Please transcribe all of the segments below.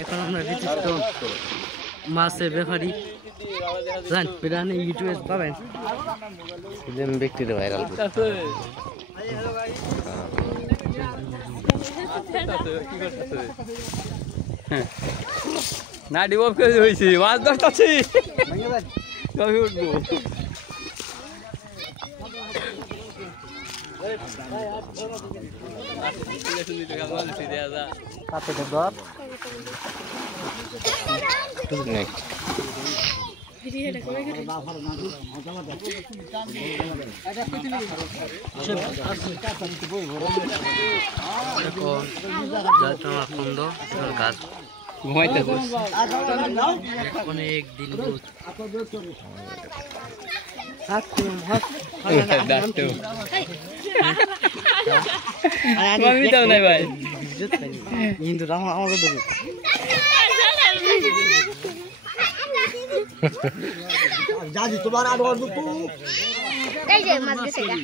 এখন আমরা বিচিত্র মাছের ব্যাপারী জান পিরানি ইউটিউবে পাবেন সেদিন ব্যক্তির ভাইরাল না ডিবব করে হয়েছি মাছ ধরতেছি কবে উঠবো গাছ অনেক দিন ভাই কিন্তু আমার জাজি তোমার আর এই যে মাছ গেছে গা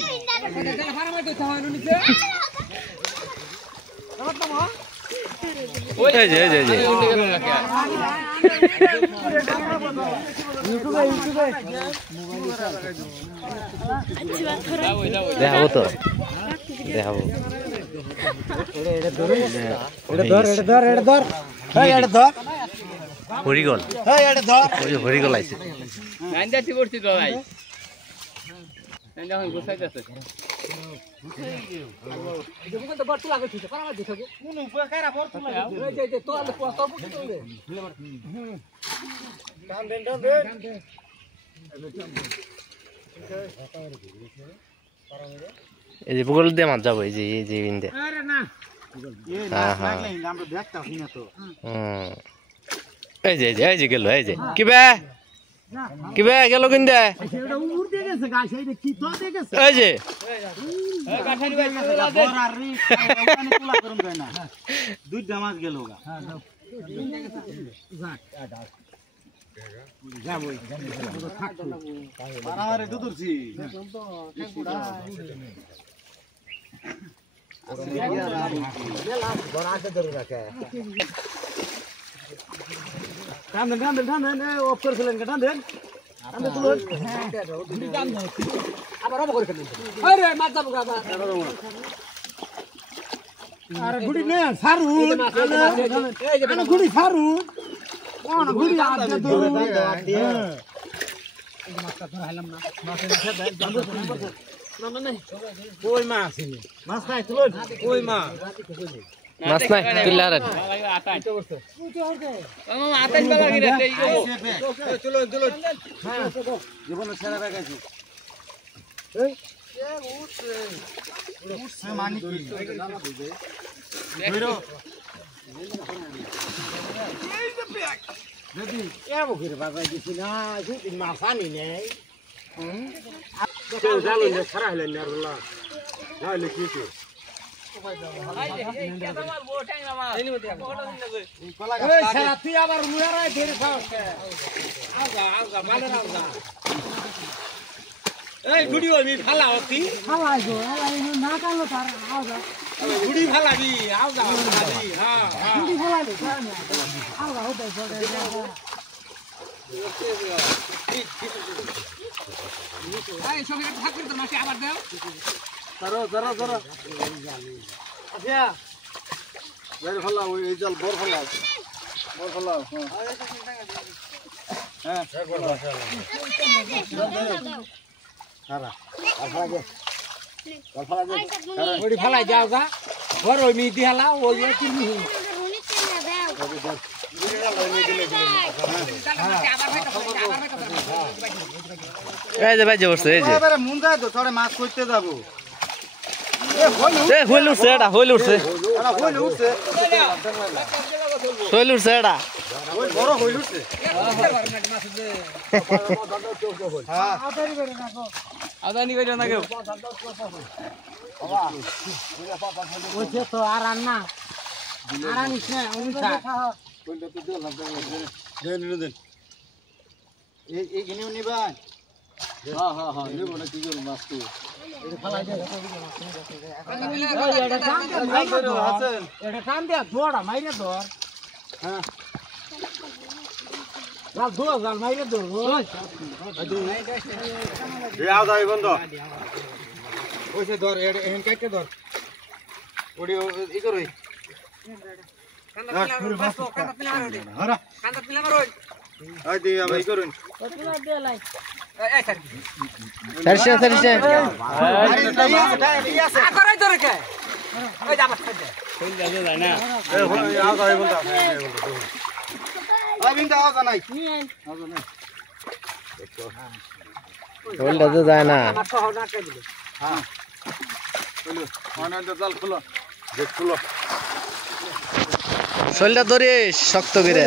ওই যে দেখাবো তো দেখাবো হরিগল হরিগল আইছে এখন গোসাইতেছে এই যে ভূগোল দিয়ে মাছ যাবো এই যে বিন্দে এই যে গেল এই যে কি বে গেল কিনতে এই যে দুইটা মাছ গেল অফ করেছিলেন আবার আরে গুড়ি নে সারু আরে গুড়ি সারু কোন গুড়ি আতে তো এই মাছটা ধরাইলাম না মাছের না না কই মাছ মাছ নাই তুলুন কই মাছ মাছ নাই তুললার আতাই মামা আতাই বালা কি রে চলো হ্যাঁ জীবন ছেড়ে রাখাইছি এই উঠছে মানি কি বেরো এই যে ব্যাগ যদি এমন করে বাজাই দিছি না যদি মাছ আনি নেই তো জানো না সারা হলেন না আল্লাহ নাইলে কি কি এই সারা তুই আবার মুয়ারাই ধরে খাওয়াছে আওগা ভালো রাওগা এই গুড়ি ওই ফালা হতি ফালাই গো না কালো তার আওগা গুড়ি ফালাবি আওগা ফালাবি হ্যাঁ গুড়ি ফালাবি আওগা হতে পড়ে এই সব একটা ভাগ করে তো মাটি আবার দাও জরা আচ্ছা বের ফলা ওই জল বর ফলা হ্যাঁ সারা ওই ফলাই যাও গা বর ওই মি দিহালা ওই তুমি এই যে ভাই যে বসে এই যে এবারে মন যায় তো তোরে মাছ কইতে যাব এ হইল উঠছে এটা হইল উঠছে হইল উঠছে এটা ওই বড় হইল উঠছে হ্যাঁ আদানি কইরা না কেউ বাবা ওইছে তো আর না আরানিস না উনিছা কোনটা তো দিলাম দেন এই গিনে নিবা হ্যাঁ নেব না কি করব মাছ তো এটা টান দিয়া দৌড়া মাইরে ধর হ্যাঁ জাল ধর জাল মাইরে ধর ওইসে ধর এখন কাটতে ধর ওডি ই করই যায় না শৈলটা ধরে শক্ত করে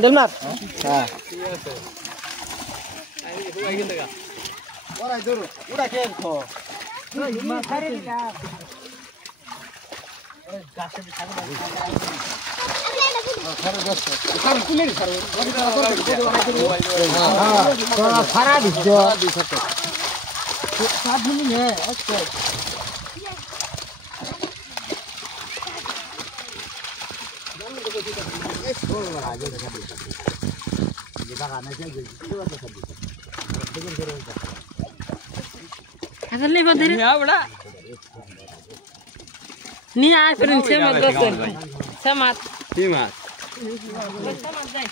ডেলমার হ্যাঁ Ni ai prin semat dosen. Semat. কি মাছ Semat dai.